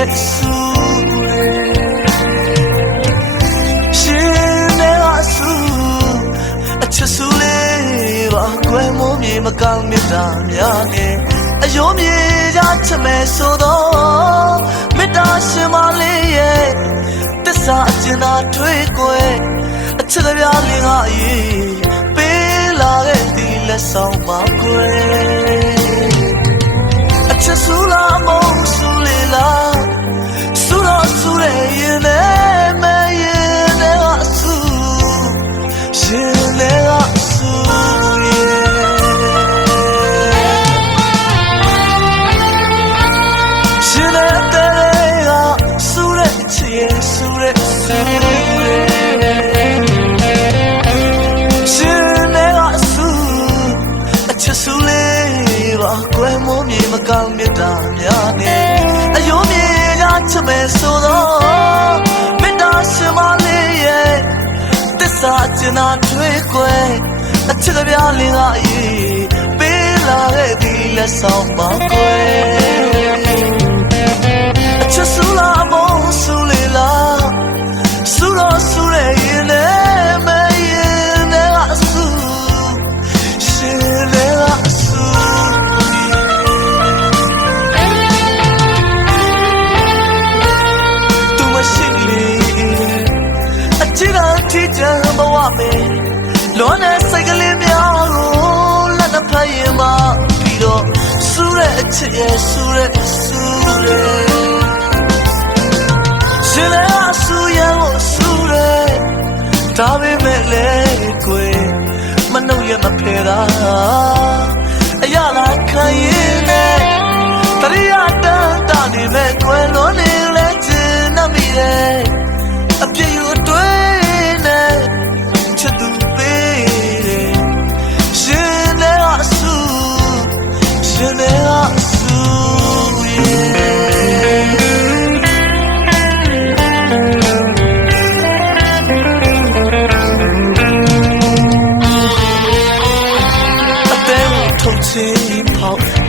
တဲ့ဆူရှင်နဲ့ဆူအချစ်ဆူလေးပါကွယ်မိုးမြေမကောင်းမြတ်တာများနဲ့အယိုးမြေရချမဲ့ဆိုတော့မေတ္တာရှင်မလေးရဲ့တစ္ဆာအကျဉ်းသာထွေးကွယ်အချစ်ကြပြလင်းဟာရေးပေးလာတဲ့ဒီလက်ဆောင်ပါကွယ်အချစ်ဆူလာမောဆူလေးလားဆူတော့ဆူရဲ့ရင်နဲ့မရင်နဲ့ဆူရှင်နဲ့ဆူကွယ်မိုးမြေမကောင်းမြတ်တာများနဲ့အယိုးမြေရချမဲ့ဆိုတော့မေတ္တာရှင်မလေးရဲ့တစ္ဆာကျင်သာထွေးကွယ်အချစ်ကြပြလင်းဟာရေးပေးလာတဲ့ဒီလက်ဆောင်ပါကွယ်အချစ်ဆူလာမောဆူလေးလားဆူတော့ဆူရဲ့ရင်နဲ့မရင်နဲ့ဆူရှင်နဲ့ဆူချစ်ချမ်းဘဝमेंလောနဲ့စိတ်ကလေးများကိုလက်နှစ်ဖက်ရင်မပြီးတော့ဆူတဲ့အချစ်ရဲ့ဆူတဲ့ဆူတဲ့ရှင်လည်းဆူရဲ့ကိုဆူတဲ့ဒါပေမဲ့လေကိုယ်မနှုတ်ရမဖယ်တာအရလာခံရင်နဲ့တရိယာတန်တာနေမဲ့ကိုယ်လုံးနေလဲချင်နှမိတယ်အပြည့်ယူတွေး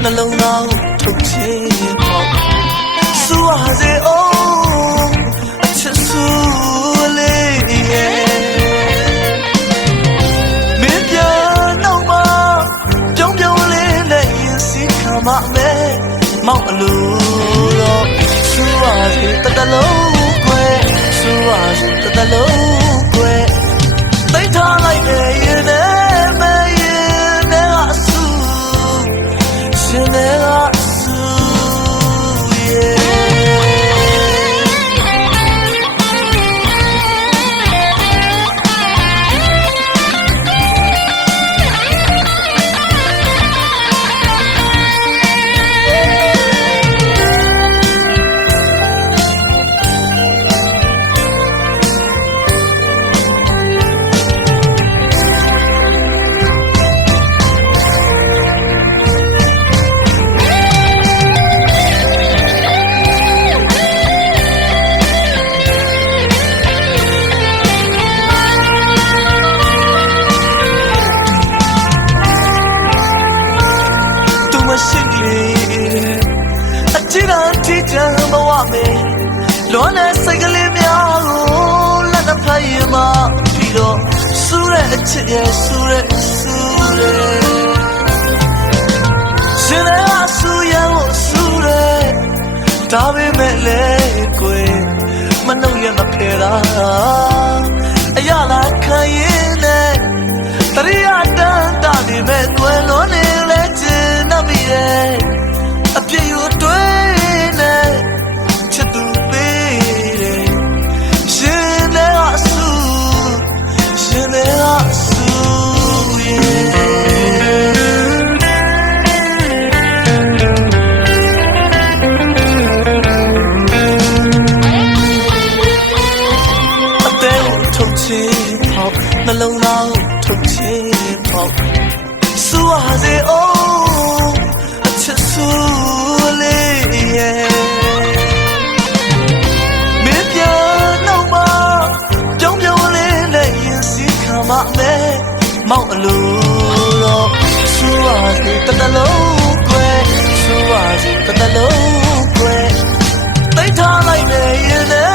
နှလုံးသားထုတ်ချင်ပေါ့ဆူဟာစေအောင်အချစ်ဆူလေးရဲ့မင်းပြန်တော့မပြုံးပြုံးလေးနဲ့ရင်စီခံမမယ်မောက်အလိုတော့ဆူဟာစေတလုံးကွယ်ဆူဟာစေတလုံးကွယ်သိထားလိုက်တဲ့ရင်နဲ့မရင်နဲ့ဆူရှင်နဲ့ဆူချမ်းဘဝमेंလောနဲ့စိတ်ကလေးများကိုလက်နှစ်ဖက်ရင်မပြီးတော့ဆူတဲ့အချစ်ရဲ့ဆူတဲ့ဆူတဲ့ရှင်လည်းဆူရဲ့ကိုဆူတဲ့ဒါပေမဲ့လေကိုယ်မနှုတ်ရမဖယ်တာအရလာခံရင်နဲ့တရိယာတန်တာနေမဲ့ကွယ်လောနေလဲချင်နှမိရဲ့အပြည့်ယူတွေးနှလုံးသားထုတ်ချင်ပေါ့ဆူဟာစေအောင်အချစ်ဆူလေးရဲ့မင်းပြန်တော့မပြုံးပြုံးလေးနဲ့ရင်စီခံမမယ်မောက်အလိုတော့ဆူဟာစေတလုံးကွယ်ဆူဟာစေတလုံးကွယ် သိထားလိုက်တယ်ရင်ထဲ